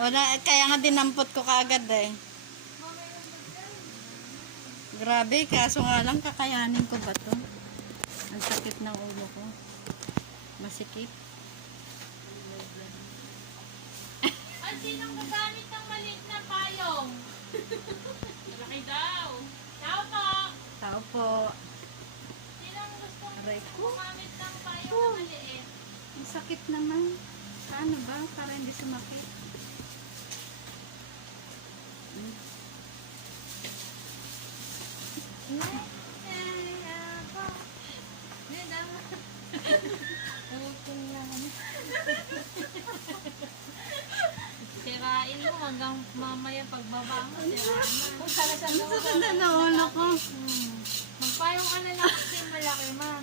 O na, kaya nga dinampot ko kaagad eh. Grabe, kaso nga lang kakayanin ko ba to? Ang sakit ng ulo ko. Masikip. Ay, sinong gagamit ng maliit na payong? Malaki daw. Tao po. Tao po. Sinong gustong Aray ko. gumamit ng payong na maliit? Ang sakit naman. Paano ba? Para hindi sumakit. Sirain mo hanggang mamaya pagbaba mo. Sirain mo. Ang sakit na ulo ko. Magpayong ka na lang kasi malaki, ma'am.